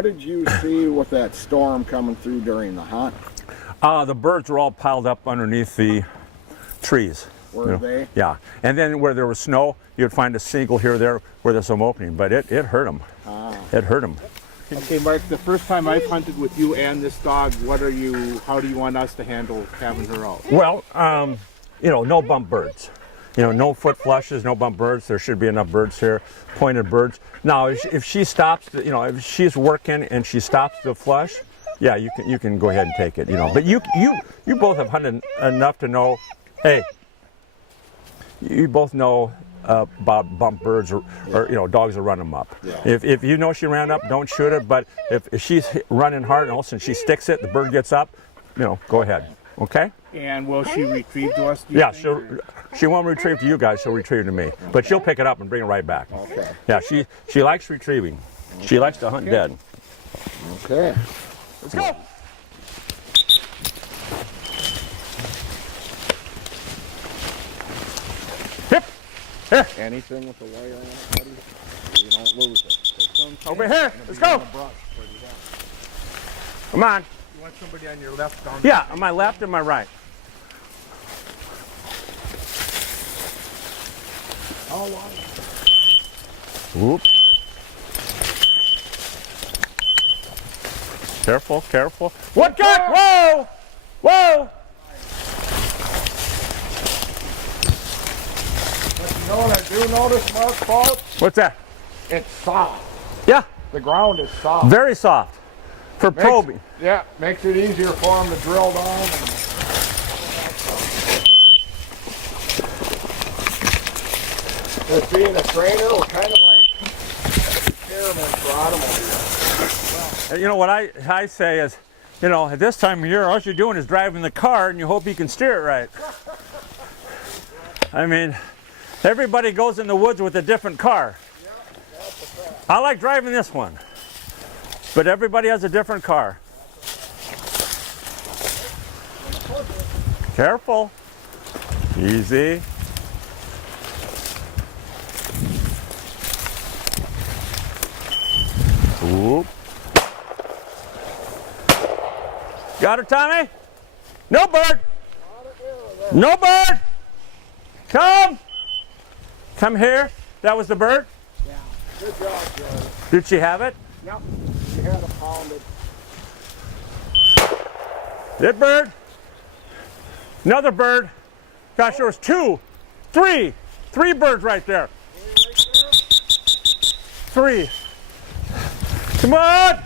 what did you see with that storm coming through during the hunt? The birds were all piled up underneath the trees. Were they? Yeah, and then where there was snow, you'd find a single here or there where there's some opening, but it hurt them. It hurt them. Okay, Mark, the first time I've hunted with you and this dog, how do you want us to handle having her out? Well, no bump birds. No foot flushes, no bump birds. There should be enough birds here, pointed birds. Now, if she stops, if she's working and she stops the flush, yeah, you can go ahead and take it. But you both have hunted enough to know, hey, you both know about bump birds or dogs will run them up. Yeah. If you know she ran up, don't shoot it. But if she's running hard and all of a sudden she sticks it, the bird gets up, go ahead. Okay? And will she retrieve to us? Yeah, she won't retrieve to you guys, she'll retrieve to me. But she'll pick it up and bring it right back. Okay. Yeah, she likes retrieving. She likes to hunt dead. Okay. Let's go! Hip! Here! Anything with the wire on it, buddy? So you don't lose it. Over here! Let's go! Come on! You want somebody on your left? Yeah, on my left and my right. How long? Whoop. Careful, careful. Woodcock! Whoa! Whoa! But you know what I do notice, Mark, folks? What's that? It's soft. Yeah, The ground is soft. very soft for probing. Yeah, makes it easier for them to drill down. This being a trainer, we're kind of like experiments for automobiles. What I say is, at this time of year, all you're doing is driving the car and you hope you can steer it right. I mean, everybody goes in the woods with a different car. I like driving this one, but everybody has a different car. Careful. Easy. Whoop. Got her, Tommy? No bird. No bird. Come. Come here. That was the bird? Yeah. Good job, Joe. Did she have it? Yep. She had it pounded. That bird. Another bird. Gosh, there was three birds right there. Three. Come on.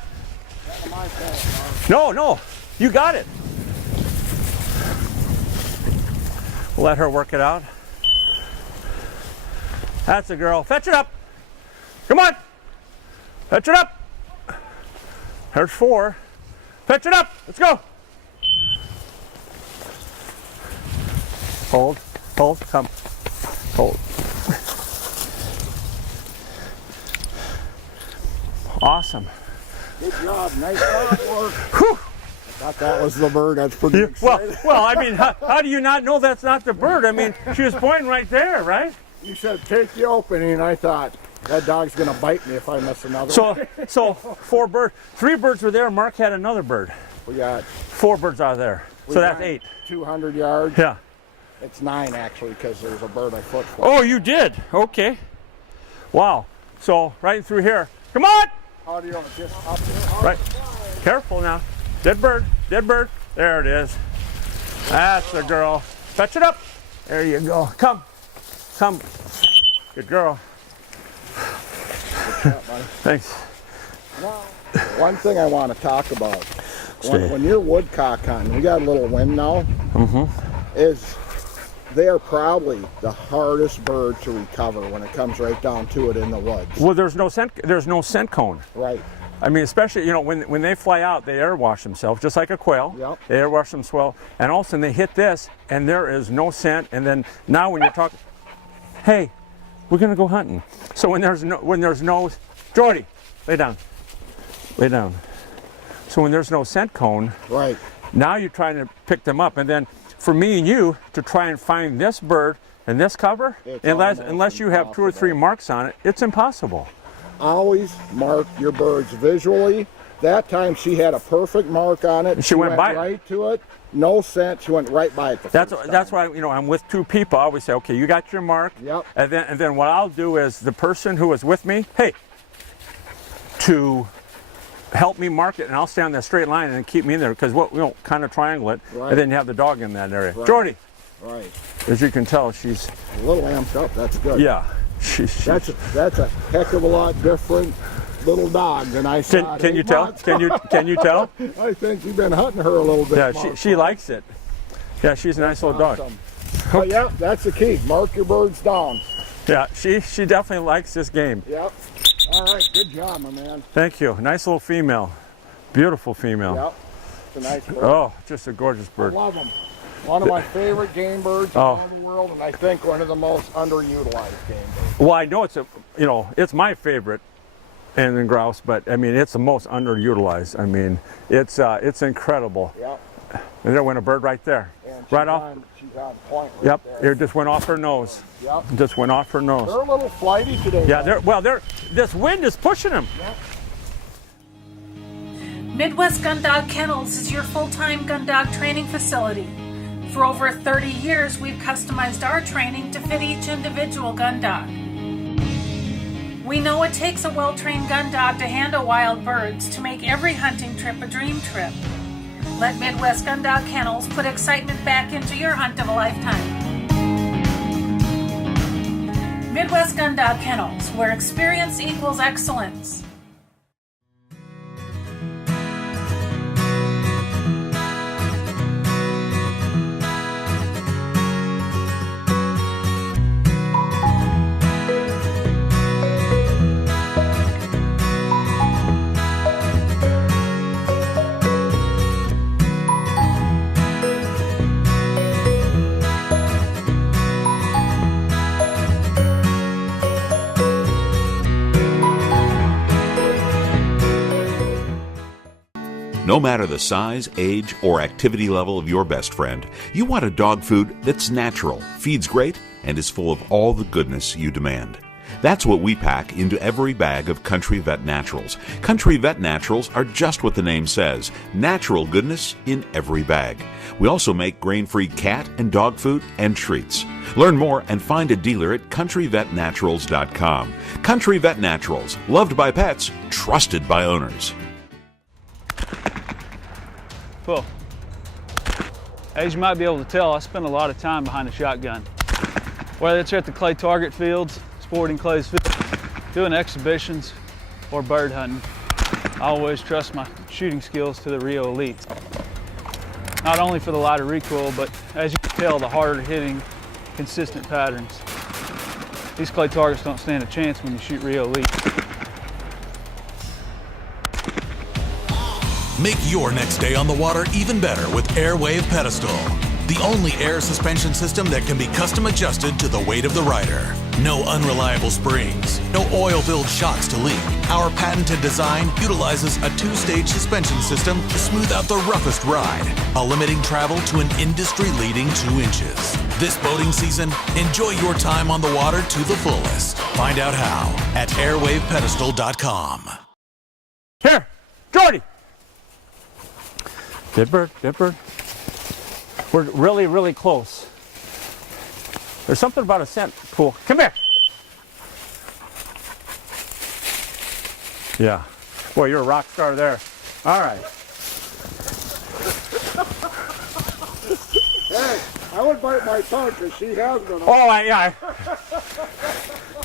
No, you got it. We'll let her work it out. That's a girl. Fetch it up. Come on. Fetch it up. There's 4. Fetch it up. Let's go. Hold, come. Hold. Awesome. Good job. Nice work. Whew. I thought that was the bird. That's pretty exciting. Well, I mean, how do you not know that's not the bird? I mean, she was pointing right there, right? You said take the opening, and I thought that dog's gonna bite me if I miss another one. So 4 birds, 3 birds were there. Mark had another bird. We got 4 birds out of there. So that's 8. 200 yards. Yeah. It's 9 actually, because there's a bird I foot. Oh, you did? Okay. Wow. So right through here. Come on. How do you just up there? Right. Careful now. Dead bird. Dead bird. There it is. That's the girl. Fetch it up. There you go. Come. Come. Good girl. Good shot, buddy. Thanks. Now, one thing I want to talk about. When you're woodcock hunting, we got a little wind now. Is they are probably the hardest bird to recover when it comes right down to it in the woods. Well, there's no scent cone. Right. I mean, especially, when they fly out, they air wash themselves, just like a quail. Yep. They air wash themselves, and all of a sudden they hit this, and there is no scent. And then now when you're talking, hey, we're gonna go hunting. So when there's no, Jordy, lay down. So when there's no scent cone, Right. now you're trying to pick them up, and then for me and you to try and find this bird in this cover, It's unless you have 2 or 3 impossible. marks on it, it's impossible. Always mark your birds visually That time she had a perfect mark on it. She went by it. right to it. No scent. She went right by it. That's why, you know, I'm with two people. I always say, okay, you got your mark. Yep. And then what I'll do is the person who was with me, hey, to help me mark it, and I'll stay on that straight line and keep me in there, because kind of triangle it, right. and then you have the dog in that area. Right. Jordy. Right. As you can tell, she's a little amped up. That's good. Yeah. That's a heck of a lot different little dog than I saw. Can you tell? Can you tell? I think you've been hunting her a little bit. Yeah, she likes it. Yeah, she's a nice little dog. But yeah, that's the key. Mark your birds down. Yeah, she definitely likes this game. Yep. All right, good job, my man. Thank you. Nice little female. Beautiful female. Yep. It's a nice bird. Oh, just a gorgeous bird. I love them. One of my favorite game birds in all the world, and I think one of the most underutilized game birds. Well, I know it's my favorite, and then grouse, but I mean it's the most underutilized. I mean it's incredible. Yep. And there went a bird right there. And right off. She's on point. Right Yep. there. It just went off her nose. Yep. Just went off her nose. They're a little flighty today. Yeah. This wind is pushing them. Yep. Midwest Gun Dog Kennels is your full-time gun dog training facility. For over 30 years, we've customized our training to fit each individual gun dog. We know it takes a well-trained gun dog to handle wild birds to make every hunting trip a dream trip. Let Midwest Gun Dog Kennels put excitement back into your hunt of a lifetime. Midwest Gun Dog Kennels, where experience equals excellence. No matter the size, age, or activity level of your best friend, you want a dog food that's natural, feeds great, and is full of all the goodness you demand. That's what we pack into every bag of Country Vet Naturals. Country Vet Naturals are just what the name says, natural goodness in every bag. We also make grain-free cat and dog food and treats. Learn more and find a dealer at countryvetnaturals.com. Country Vet Naturals, loved by pets, trusted by owners. Cool. As you might be able to tell, I spend a lot of time behind the shotgun. Whether it's at the clay target fields, sporting clays fields, doing exhibitions, or bird hunting, I always trust my shooting skills to the Rio elites. Not only for the lighter recoil, but as you can tell, the harder hitting, consistent patterns. These clay targets don't stand a chance when you shoot Rio elites. Make your next day on the water even better with Airwave Pedestal, the only air suspension system that can be custom adjusted to the weight of the rider. No unreliable springs, no oil-filled shocks to leak. Our patented design utilizes a two-stage suspension system to smooth out the roughest ride, while limiting travel to an industry-leading 2 inches. This boating season, enjoy your time on the water to the fullest. Find out how at airwavepedestal.com. Here, Jordy. Good bird, good bird. We're really, really close. There's something about a scent pool. Come here. Yeah. Boy, you're a rock star there. All right. Hey, I would bite my tongue because she has been. Yeah.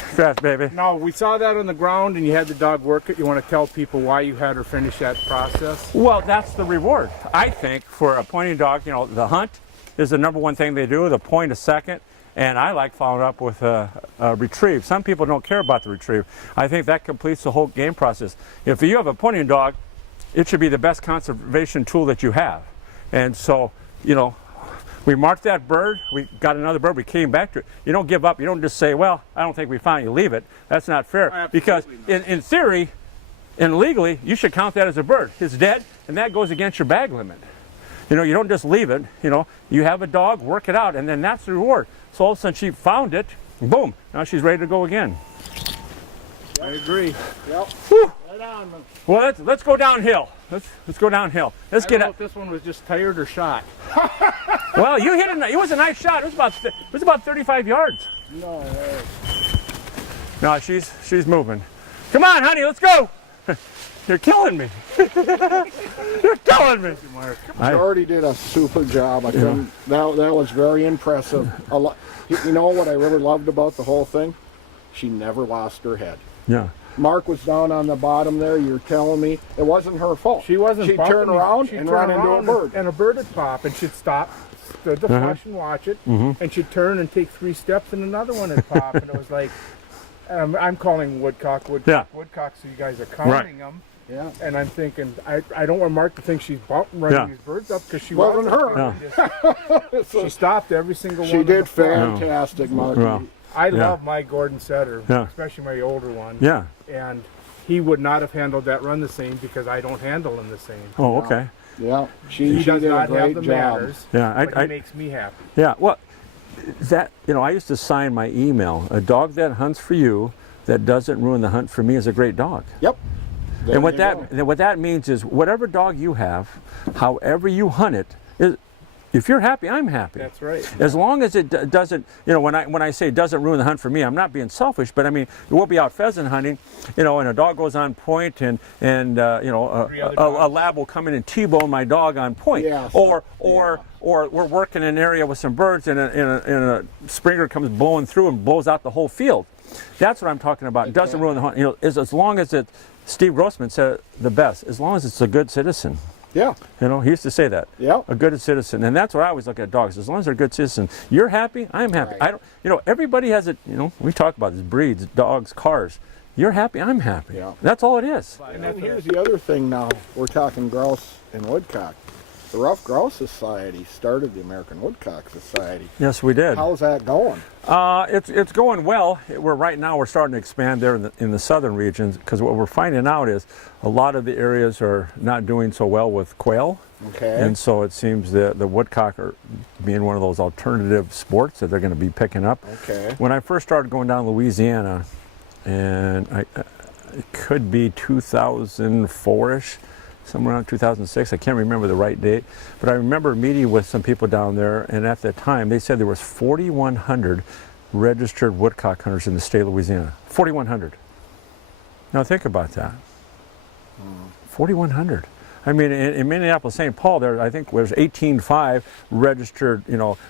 Congrats, baby. Now, we saw that on the ground and you had the dog work it. You want to tell people why you had her finish that process? Well, that's the reward. I think for a pointing dog, you know, the hunt is the number one thing they do, the point a second, and I like following up with a retrieve. Some people don't care about the retrieve. I think that completes the whole game process. If you have a pointing dog, it should be the best conservation tool that you have. And so, you know, we marked that bird, we got another bird, we came back to it. You don't give up, you don't just say, well, I don't think we found it, you leave it. That's not fair. Absolutely because not. in theory and legally, you should count that as a bird. It's dead, and that goes against your bag limit. You know, you don't just leave it, you know, you have a dog, work it out, and then that's the reward. So all of a sudden she found it, boom, now she's ready to go again. I agree. Yep. Whew. That's Well, let's go downhill. Let's go downhill. Let's I get don't know up. if this one was just tired or shot. Well, you hit it. It was a nice shot. It was about 35 yards. No, No, she's moving. Come on, honey, let's go. You're killing me. You're killing me. she already did a super job. I couldn't, that was very impressive. You know what I really loved about the whole thing? She never lost her head. Yeah. Mark was down on the bottom there. You're telling me it wasn't her fault. She wasn't. She'd bumping turn me. around She'd and turn run into a around bird. and a bird would pop, and she'd stop, stood the flush and watch it, and she'd turn and take 3 steps, and another one would pop, and it was like, I'm calling Woodcock, so you guys are counting them. Yeah. And I'm thinking, I don't want Mark to think she's running these birds up because she wasn't her. Yeah. She stopped every single one. She did of the flies. fantastic, Mark. Well, I love my Gordon setter, Yeah. especially my older one. Yeah. And he would not have handled that run the same because I don't handle him the same. Oh, okay. Yeah, He she does did a not have great the job. manners, Yeah, but he makes me happy. Yeah, well, I used to sign my email. A dog that hunts for you, that doesn't ruin the hunt for me, is a great dog. Yep. There And you what that means is whatever dog you have, however you hunt it, if you're happy, I'm happy. That's right. As long as it doesn't, when I say doesn't ruin the hunt for me, I'm not being selfish, but I mean, we'll be out pheasant hunting, and a dog goes on point, and a lab will come in and T-bone my dog on point, Yes. or we're working in an area with some birds, and a springer comes blowing through and blows out the whole field. That's what I'm talking about. It doesn't ruin the hunt. As long as it, Steve Grossman said the best, as long as it's a good citizen. Yeah. He used to say that. Yeah. A good citizen. And that's what I always look at dogs. As long as they're a good citizen, you're happy, I'm happy. Right. I don't, everybody has it, we talk about this, breeds, dogs, cars. You're happy, I'm happy. Yeah. That's all it is. And here's the other thing now. We're talking grouse and woodcock. The Rough Grouse Society started the American Woodcock Society. Yes, we did. How's that going? It's going well. Right now we're starting to expand there in the southern regions, because what we're finding out is a lot of the areas are not doing so well with quail. Okay. And so it seems that the woodcock are being one of those alternative sports that they're going to be picking up. Okay. When I first started going down to Louisiana, and it could be 2004-ish, somewhere around 2006, I can't remember the right date, but I remember meeting with some people down there, and at that time they said there was 4,100 registered woodcock hunters in the state of Louisiana. 4,100. Now think about that. 4,100. I mean, in Minneapolis, St. Paul, I think there's 18,500 registered,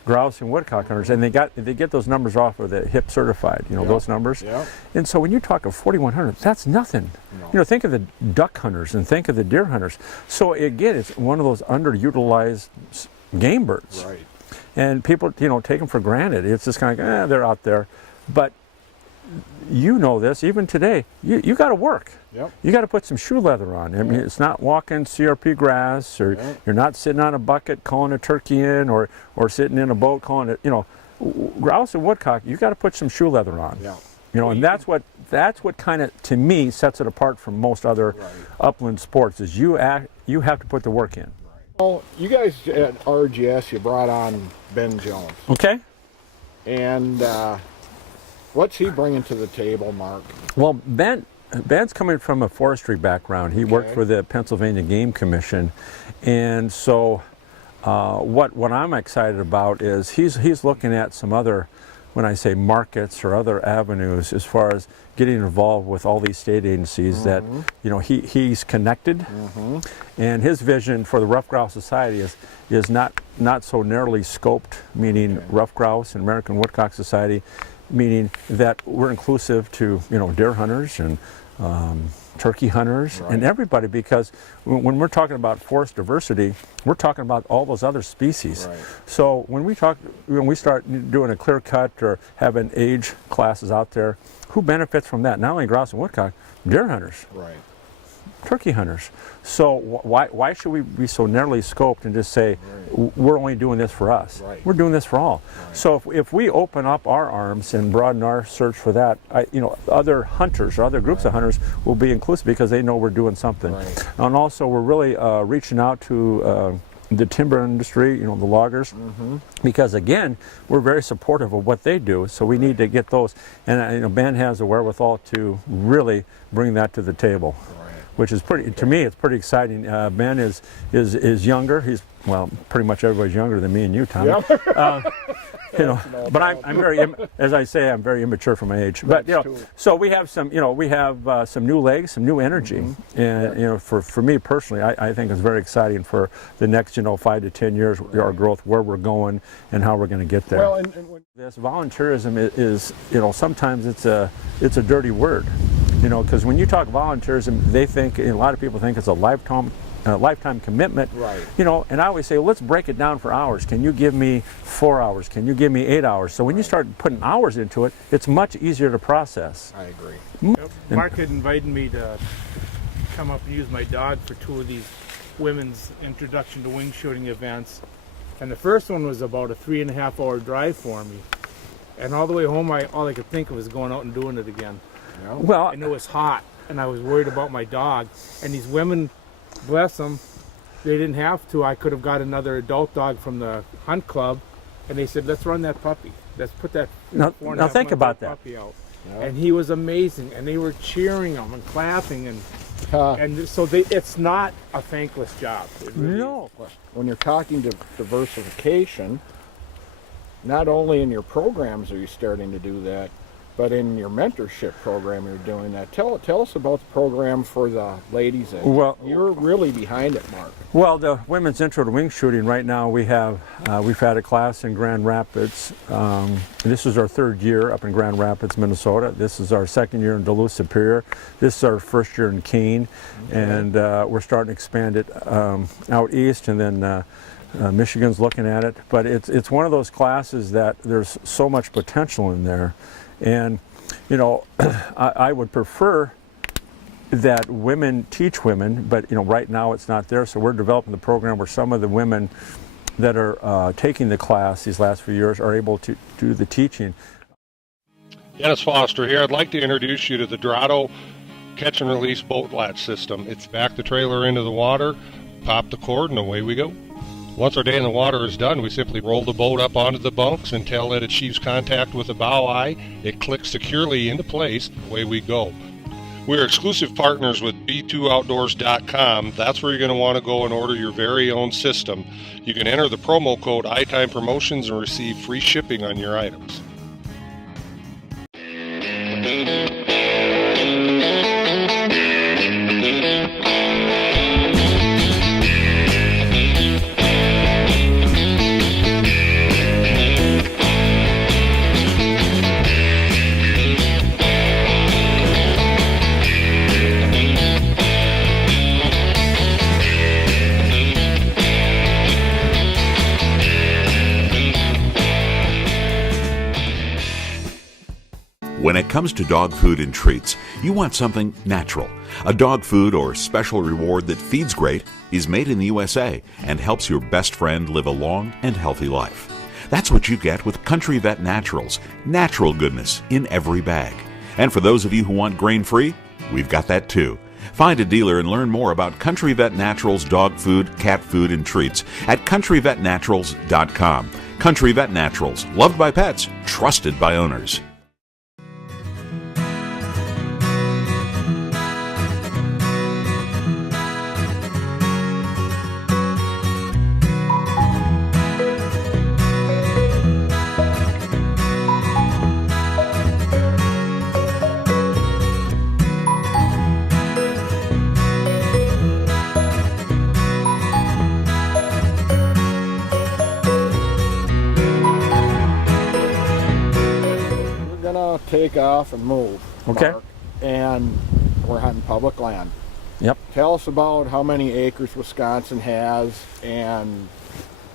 grouse and woodcock hunters, and they get those numbers off of the HIP certified, those numbers. Yeah. And so when you talk of 4,100, that's nothing. No. Think of the duck hunters and think of the deer hunters. So again, it's one of those underutilized game birds. Right. And people, take them for granted. It's just kind of they're out there. But this, even today, you got to work. Yep. You got to put some shoe leather on. I mean, it's not walking CRP grass, or you're not sitting on a bucket calling a turkey in, or sitting in a boat calling it. Grouse and woodcock, you got to put some shoe leather on. Yeah. And that's what kind of, to me, sets it apart from most other upland sports. Is you have to put the work in. Well, you guys at RGS, you brought on Ben Jones, Okay. and what's he bringing to the table, Mark? Well, Ben's coming from a forestry background. He worked for the Pennsylvania Game Commission, and so what I'm excited about is he's looking at some other, when I say markets or other avenues, as far as getting involved with all these state agencies that he's connected, and his vision for the Rough Grouse Society is not so narrowly scoped, meaning Rough Grouse and American Woodcock Society, meaning that we're inclusive to deer hunters and turkey hunters and everybody, because when we're talking about forest diversity, we're talking about all those other species. Right. So when we start doing a clear cut or having age classes out there, who benefits from that? Not only grouse and woodcock, deer hunters, Right. turkey hunters. So why should we be so narrowly scoped and just say we're only doing this for us? Right. We're doing this for all. Right. So if we open up our arms and broaden our search for that, other hunters or other groups of hunters will be inclusive, because they know we're doing something. Right. And also we're really reaching out to the timber industry, the loggers, because again, we're very supportive of what they do. So we need to get those, and Ben has the wherewithal to really bring that to the table. Right. which is pretty, to me, it's pretty exciting. Ben is younger. He's, well, pretty much everybody's younger than me and you, Tommy. Yep. You know, but I'm very, as I say, I'm very immature for my age. But, you know, so we have some, you know, we have some new legs, some new energy. And, you know, for me personally, I think it's very exciting for the next, you know, 5 to 10 years, our growth, where we're going and how we're going to get there. Well, This volunteerism is, you know, sometimes it's a dirty word, you know, because when you talk volunteerism, they think, a lot of people think it's a lifetime commitment, right? You know, and I always say, well, let's break it down for hours. Can you give me 4 hours? Can you give me 8 hours? So when you start putting hours into it, it's much easier to process. I agree. Mark had invited me to come up and use my dog for 2 of these women's introduction to wing shooting events, and the first one was about a 3.5-hour drive for me, and all the way home, all I could think of was going out and doing it again. Yeah. Well, And it was hot, and I was worried about my dog, and these women, bless them, they didn't have to. I could have got another adult dog from the hunt club, and they said, let's run that puppy. Let's put that Now think about that. puppy out. Yeah. And he was amazing, and they were cheering him and clapping, and so it's not a thankless job. It really no. When you're talking to diversification, not only in your programs are you starting to do that, but in your mentorship program you're doing that. Tell us about the program for the ladies. Well, you're really behind it, Mark. Well, the Women's Intro to Wing Shooting, right now we've had a class in Grand Rapids. This is our 3rd year up in Grand Rapids, Minnesota. This is our 2nd year in Duluth Superior. This is our 1st year in Keene, and we're starting to expand it out east, and then Michigan's looking at it. But it's one of those classes that there's so much potential in there, and you know, I would prefer that women teach women, but you know, right now it's not there. So we're developing the program where some of the women that are taking the class these last few years are able to do the teaching. Dennis Foster here. I'd like to introduce you to the Dorado catch and release boat latch system. It's back the trailer into the water, pop the cord, and away we go. Once our day in the water is done, we simply roll the boat up onto the bunks until it achieves contact with the bow eye. It clicks securely into place, away we go. We're exclusive partners with b2outdoors.com. That's where you're going to want to go and order your very own system. You can enter the promo code iTimePromotions and receive free shipping on your items. When it comes to dog food and treats, you want something natural. A dog food or special reward that feeds great, is made in the USA, and helps your best friend live a long and healthy life. That's what you get with Country Vet Naturals. Natural goodness in every bag. And for those of you who want grain-free, we've got that too. Find a dealer and learn more about Country Vet Naturals dog food, cat food, and treats at countryvetnaturals.com. Country Vet Naturals, loved by pets, trusted by owners. Take off and move. Okay. Mark, and we're hunting public land. Yep. Tell us about how many acres Wisconsin has and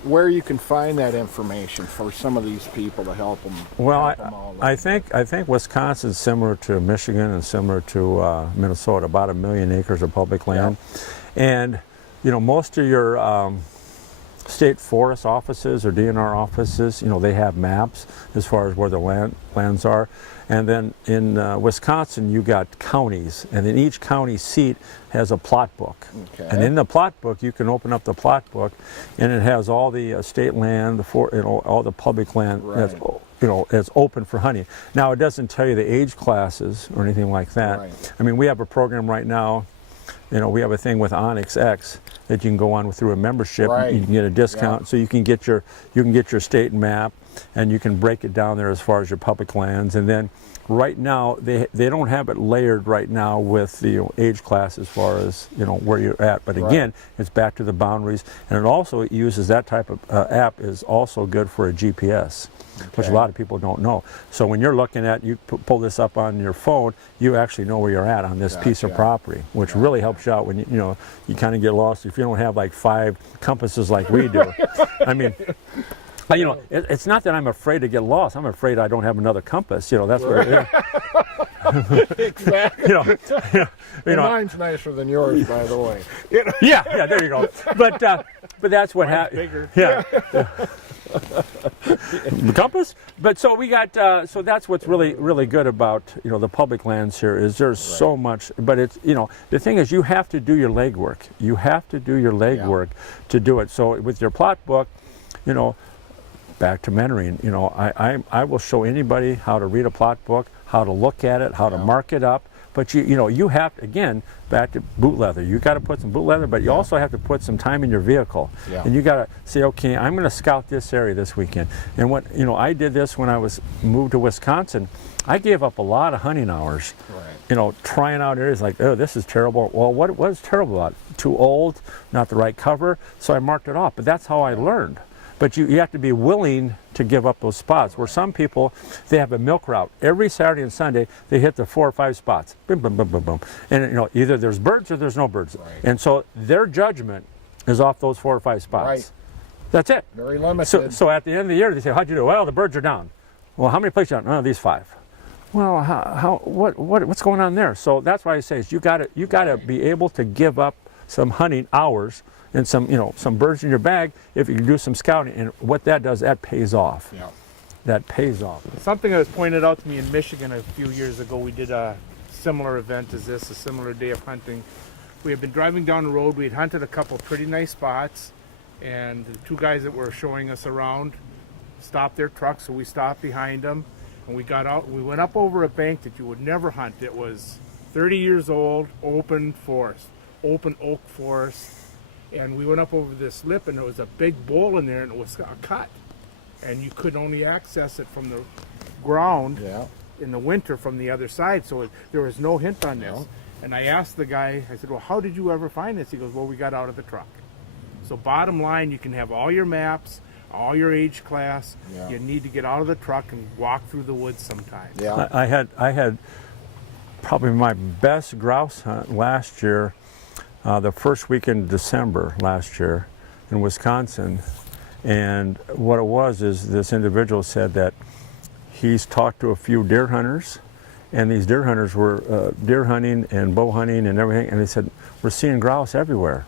where you can find that information for some of these people to help them. Well, I think Wisconsin's similar to Michigan and similar to Minnesota, about 1 million acres of public land. Yeah. And you know, most of your state forest offices or DNR offices, you know, they have maps as far as where the lands are. And then in Wisconsin, you got counties, and then each county seat has a plot book. Okay. And in the plot book, you can open up the plot book, and it has all the state land, all the public land that's, you know, that's open for hunting. Now, it doesn't tell you the age classes or anything like that. Right. I mean, we have a program right now you know, we have a thing with Onyx X that you can go on through a membership. Right. You can get a discount, so you can get your state map, and you can break it down there as far as your public lands. And then right now they don't have it layered right now with the age class as far as where you're at. But again, it's back to the boundaries, and it also uses that type of app is also good for a GPS. Which a lot of people don't know. So when you're looking at, you pull this up on your phone, you actually know where you're at on this piece of property, which really helps you out when you kind of get lost. If you don't have like 5 compasses like we do. I mean, it's not that I'm afraid to get lost. I'm afraid I don't have another compass. That's what it is. Exactly. Mine's nicer than yours, by the way. Yeah, there you go. But that's what happens. Bigger. Yeah. The compass. But so we got. So that's what's really good about the public lands here is there's so much. But it's the thing is you have to do your legwork. You have to do your legwork to do it. So with your plot book, back to mentoring. I will show anybody how to read a plot book, how to look at it, how to mark it up. But you have to, again, back to boot leather. You got to put some boot leather, but you also have to put some time in your vehicle. Yeah. And you got to say, okay, I'm going to scout this area this weekend. And what I did this when I was moved to Wisconsin. I gave up a lot of hunting hours. Right. Trying out areas like, oh, this is terrible. Well, what was terrible about it? Too old, not the right cover. So I marked it off. But that's how I learned. But you have to be willing to give up those spots. Where some people, they have a milk route. Every Saturday and Sunday, they hit the 4 or 5 spots. Boom, boom, boom, boom, boom. And either there's birds or there's no birds. Right. And so their judgment is off those 4 or 5 spots. Right. That's it. Very limited. So at the end of the year, they say, how'd you do? Well, the birds are down. Well, how many places are down? Oh, these 5. Well, what's going on there? So that's why I say is you gotta be able to give up some hunting hours and some birds in your bag if you can do some scouting. And what that does, that pays off. Yeah. That pays off. Something that was pointed out to me in Michigan a few years ago, we did a similar event as this, a similar day of hunting. We had been driving down the road, we had hunted a couple pretty nice spots, and the 2 guys that were showing us around stopped their truck, so we stopped behind them, and we got out, we went up over a bank that you would never hunt. It was 30 years old, open forest, open oak forest. And we went up over this lip, and there was a big bowl in there, and it was a cut. And you could only access it from the ground in the winter from the other side, so there was no hint on this. No. And I asked the guy, I said, well, how did you ever find this? He goes, well, we got out of the truck. So bottom line, you can have all your maps, all your age class. Yeah. You need to get out of the truck and walk through the woods sometime. Yeah. I had probably my best grouse hunt last year. The first week in December last year in Wisconsin, and what it was is this individual said that he's talked to a few deer hunters, and these deer hunters were deer hunting and bow hunting and everything, and they said, we're seeing grouse everywhere.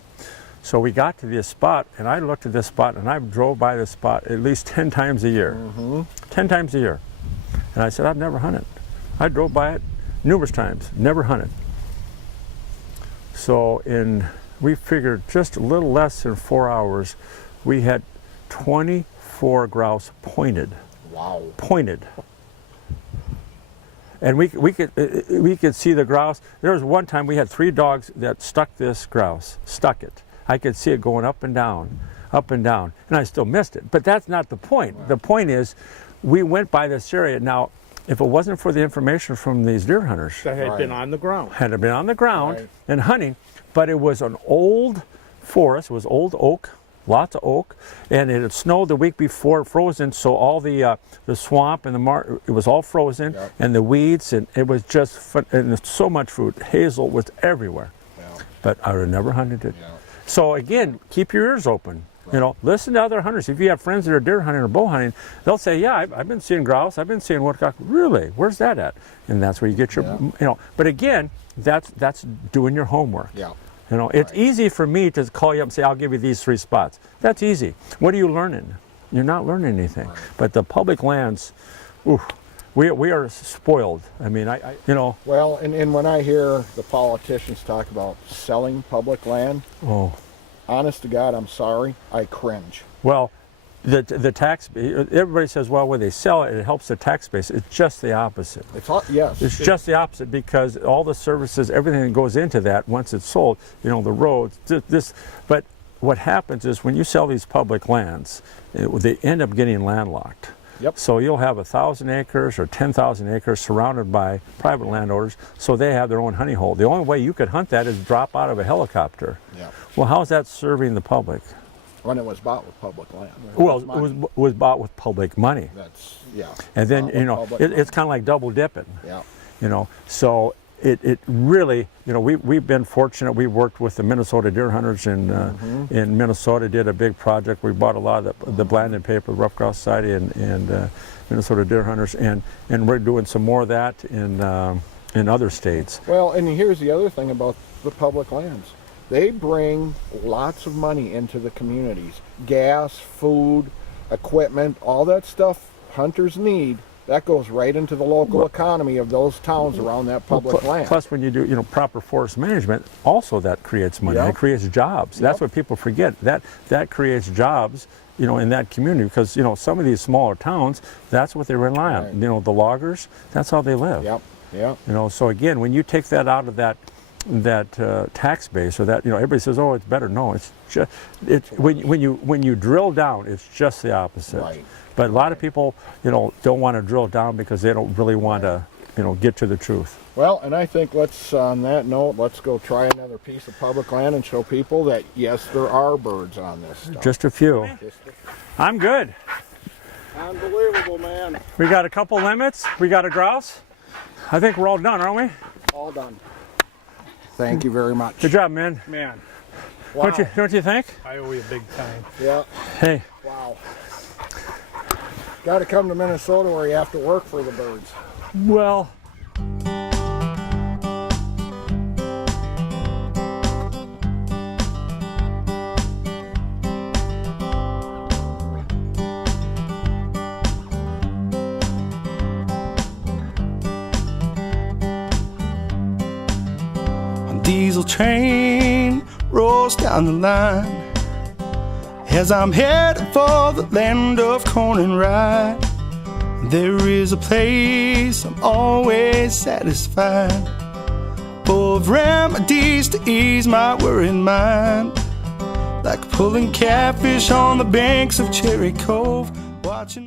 So we got to this spot, and I looked at this spot, and I drove by this spot at least 10 times a year. 10 times a year. And I said, I've never hunted. I drove by it numerous times, never hunted. So we figured just a little less than 4 hours, we had 24 grouse pointed. Wow. Pointed. And we could see the grouse. There was one time we had 3 dogs that stuck this grouse, stuck it. I could see it going up and down, and I still missed it. But that's not the point. Wow. The point is, we went by this area. Now, if it wasn't for the information from these deer hunters that had been on the ground, and hunting, but it was an old forest, it was old oak, lots of oak, and it had snowed the week before, frozen, so all the swamp and it was all frozen, and the weeds, and it was just fun, and so much fruit. Hazel was everywhere, but I would have never hunted it. So again, keep your ears open. Listen to other hunters. If you have friends that are deer hunting or bow hunting, they'll say, yeah, I've been seeing grouse, I've been seeing woodcock. Really? Where's that at? And that's where you get your, but again, that's doing your homework. Yeah. It's easy for me to call you up and say, I'll give you these 3 spots. That's easy. What are you learning? You're not learning anything. Right. But the public lands, we are spoiled. I mean, Well, and when I hear the politicians talk about selling public land, honest to God, I'm sorry, I cringe. Well, the tax, everybody says, well, when they sell it, it helps the tax base. It's just the opposite. Yes. It's just the opposite, because all the services, everything that goes into that, once it's sold, you know, the roads, but what happens is when you sell these public lands, they end up getting landlocked. Yep. So you'll have 1,000 acres or 10,000 acres surrounded by private landowners, so they have their own honey hole. The only way you could hunt that is drop out of a helicopter. Yeah. Well, how's that serving the public? When it was bought with public land. Well, it was bought with public money. That's, yeah. And then, you know, it's kind of like double dipping. Yeah. You know, so it really, you know, we've been fortunate. We worked with the Minnesota deer hunters in Minnesota, did a big project. We bought a lot of the Blandon paper, Rough Grouse Society, and Minnesota deer hunters, and we're doing some more of that in other states. Well, and here's the other thing about the public lands. They bring lots of money into the communities. Gas, food, equipment, all that stuff hunters need. That goes right into the local economy of those towns around that public land. Plus, when you do, you know, proper forest management, also that creates money. Yep. It creates jobs. Yep. That's what people forget. That creates jobs, you know, in that community, because, you know, some of these smaller towns, that's what they rely on. Right. You know, the loggers, that's how they live. Yep. Yep. You know, so again, when you take that out of that tax base, or that, you know, everybody says, oh, it's better. No, it's just when you drill down, it's just the opposite. Right. But a lot of people, you know, don't want to drill down because they don't really want to, you know, get to the truth. Well, and I think on that note, let's go try another piece of public land and show people that yes, there are birds on this stuff. Just a few. I'm good. Unbelievable, man. We got a couple limits. We got a grouse. I think we're all done, aren't we? All done. Thank you very much. Good job, man. Man, Wow. Don't you think? I owe you big time. Yeah. Hey. Wow. Got to come to Minnesota where you have to work for the birds. Well. Diesel train rolls down the line as I'm headed for the land of corn and rye. There is a place I'm always satisfied, full of remedies to ease my worried mind, like pulling catfish on the banks of Cherry Cove, watching